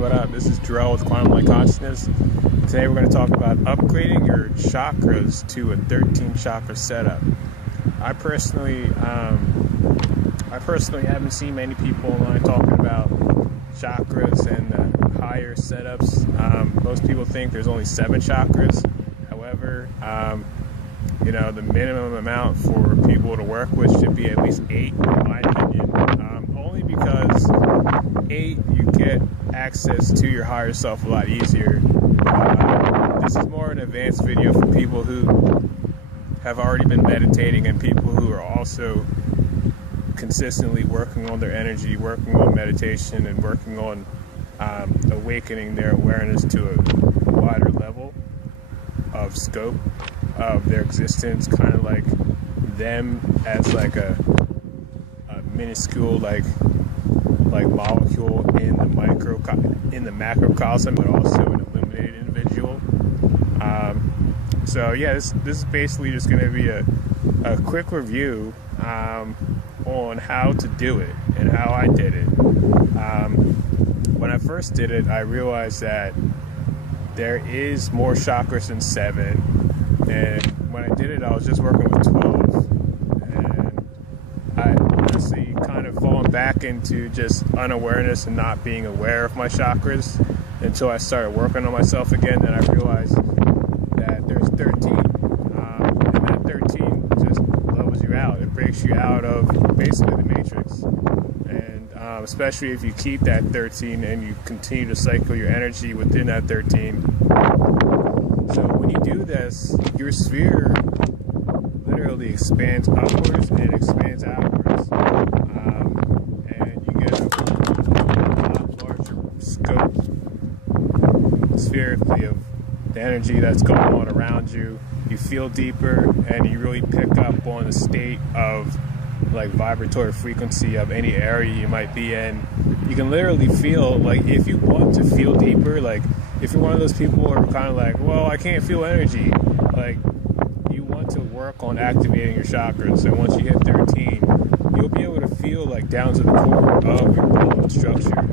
what up? This is Jarrell with Quantum Light Consciousness. Today we're going to talk about upgrading your chakras to a 13 chakra setup. I personally haven't seen many people online talking about chakras and higher setups. Most people think there's only 7 chakras. However, the minimum amount for people to work with should be at least 8, in my opinion. Only because 8, you get access to your higher self a lot easier. This is more an advanced video for people who have already been meditating and people who are also consistently working on their energy, working on meditation, and working on awakening their awareness to a wider level of scope of their existence, kind of like them as like a minuscule like molecule in the macrocosm, but also an illuminated individual. So yeah, this is basically just going to be a quick review on how to do it and how I did it. When I first did it, I realized that there is more chakras than 7, and when I did it, I was just working with 12, and I honestly kind of fallen back into just unawareness and not being aware of my chakras until I started working on myself again. And I realized that there's 13, and that 13 just levels you out. It breaks you out of basically the matrix, and especially if you keep that 13 and you continue to cycle your energy within that 13. So when you do this, your sphere literally expands upwards and expands outwards, and you get a lot larger scope spherically of the energy that's going on around you. You feel deeper, and you really pick up on the state of like vibratory frequency of any area you might be in. You can literally feel, like, if you want to feel deeper, like if you're one of those people who are kind of like, well, I can't feel energy, like, you want to work on activating your chakras, and once you hit 13, you'll be able to feel like down to the core of your bone structure.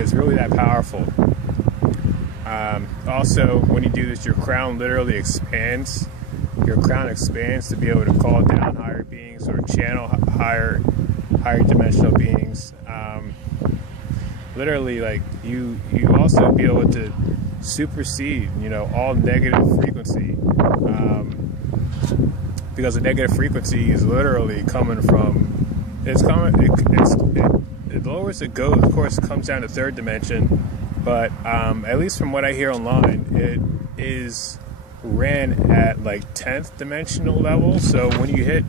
It's really that powerful. Also, when you do this, your crown literally expands. Your crown expands to be able to call down higher beings or channel higher dimensional beings. Literally, like, you also be able to supersede, all negative frequency, because the negative frequency is literally coming from, the lowest it goes, of course, it comes down to 3rd dimension, but at least from what I hear online, it is ran at like 10th dimensional level. So when you hit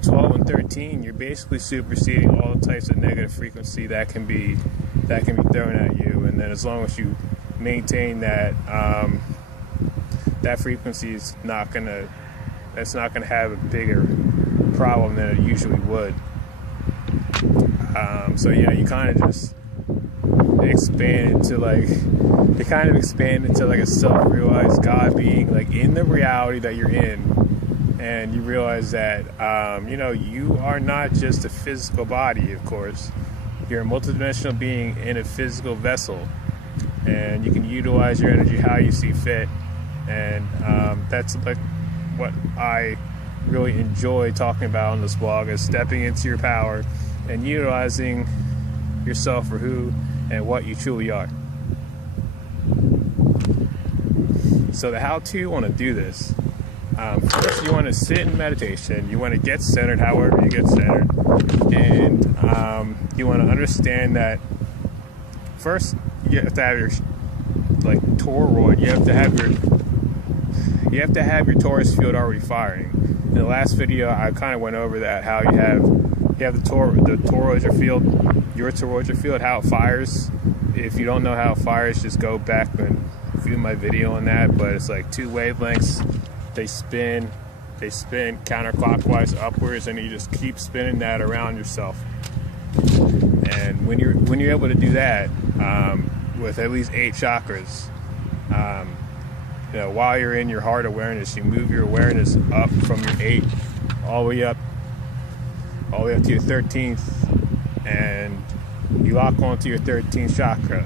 12 and 13, you're basically superseding all types of negative frequency that can be thrown at you. And then as long as you maintain that, that frequency is not gonna have a bigger problem than it usually would. So yeah, you kind of just expand into like a self-realized God being, like, in the reality that you're in, and you realize that you are not just a physical body. Of course, you're a multidimensional being in a physical vessel, and you can utilize your energy how you see fit. And that's like what I really enjoy talking about on this blog, is stepping into your power and utilizing yourself for who and what you truly are. So the how-to, you want to do this. First, you want to sit in meditation. You want to get centered however you get centered. And you want to understand that first you have to have your toroid. You have to have your torus field already firing. In the last video, I kind of went over that, how you have the toroidal field, your toroidal field, how it fires. If you don't know how it fires, just go back and view my video on that. But it's like 2 wavelengths. They spin counterclockwise upwards, and you just keep spinning that around yourself. And when you're able to do that with at least 8 chakras, while you're in your heart awareness, you move your awareness up from your 8 all the way up to your 13th, and you lock onto your 13th chakra.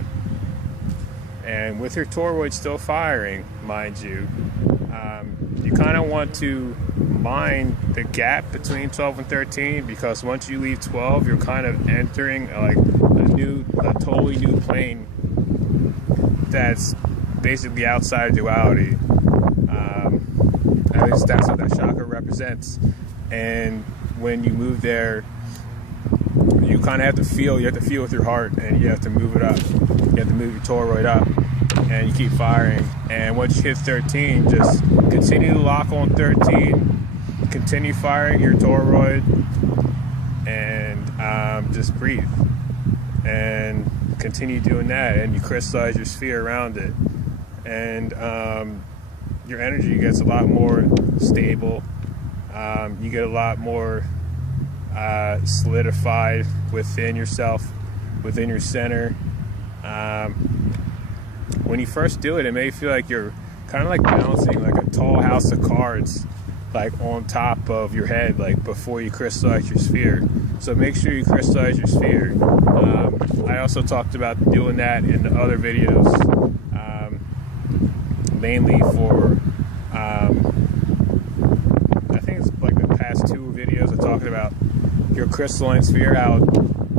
And with your toroid still firing, mind you, you kind of want to mind the gap between 12 and 13, because once you leave 12, you're kind of entering like a totally new plane that's basically outside of duality. At least that's what that chakra represents. And when you move there, you kind of have to feel. You have to feel with your heart, and you have to move it up. You have to move your toroid up, and you keep firing. And once you hit 13, just continue to lock on 13. Continue firing your toroid, and just breathe. And continue doing that, and you crystallize your sphere around it. And your energy gets a lot more stable. You get a lot more solidified within yourself, within your center. When you first do it, it may feel like you're kind of like balancing like a tall house of cards, like on top of your head, like before you crystallize your sphere. So make sure you crystallize your sphere. I also talked about doing that in the other videos, mainly for I think it's like the past 2 videos are talking about your crystalline sphere. How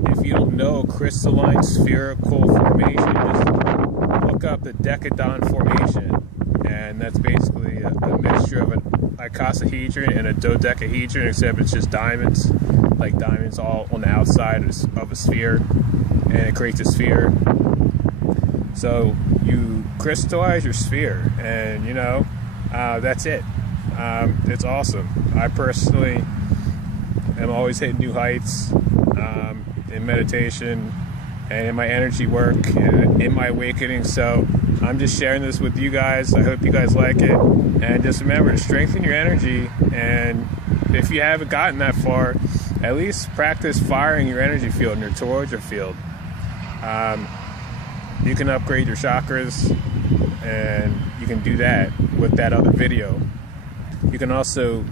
if you don't know crystalline spherical formation, just look up the decagon formation, and that's basically a mixture of an icosahedron and a dodecahedron, except it's just diamonds, like diamonds all on the outside of a sphere, and it creates a sphere. So you crystallize your sphere, and you know, that's it. It's awesome. I personally am always hitting new heights in meditation and in my energy work and in my awakening. So I'm just sharing this with you guys. I hope you guys like it. And just remember to strengthen your energy. And if you haven't gotten that far, at least practice firing your energy field and your toroidal field. You can upgrade your chakras, and you can do that with that other video. You can also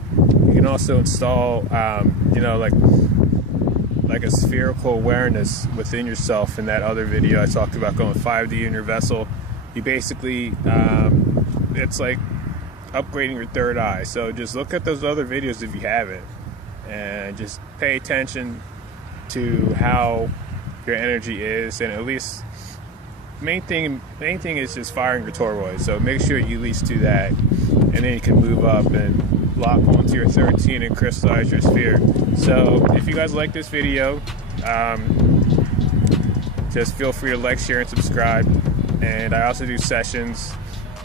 install, you know, like a spherical awareness within yourself. In that other video, I talked about going 5D in your vessel. You basically, it's like upgrading your third eye. So just look at those other videos if you haven't, and just pay attention to how your energy is, and at least main thing is just firing your toroid. So make sure you at least do that, and then you can move up and lock onto your 13 and crystallize your sphere. So if you guys like this video, just feel free to like, share, and subscribe. And I also do sessions,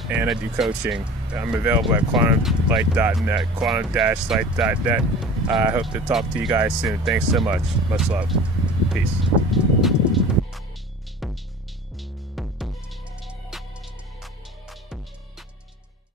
and I do coaching. I'm available at quantumlight.net, quantum-light.net. I hope to talk to you guys soon. Thanks so much. Much love. Peace.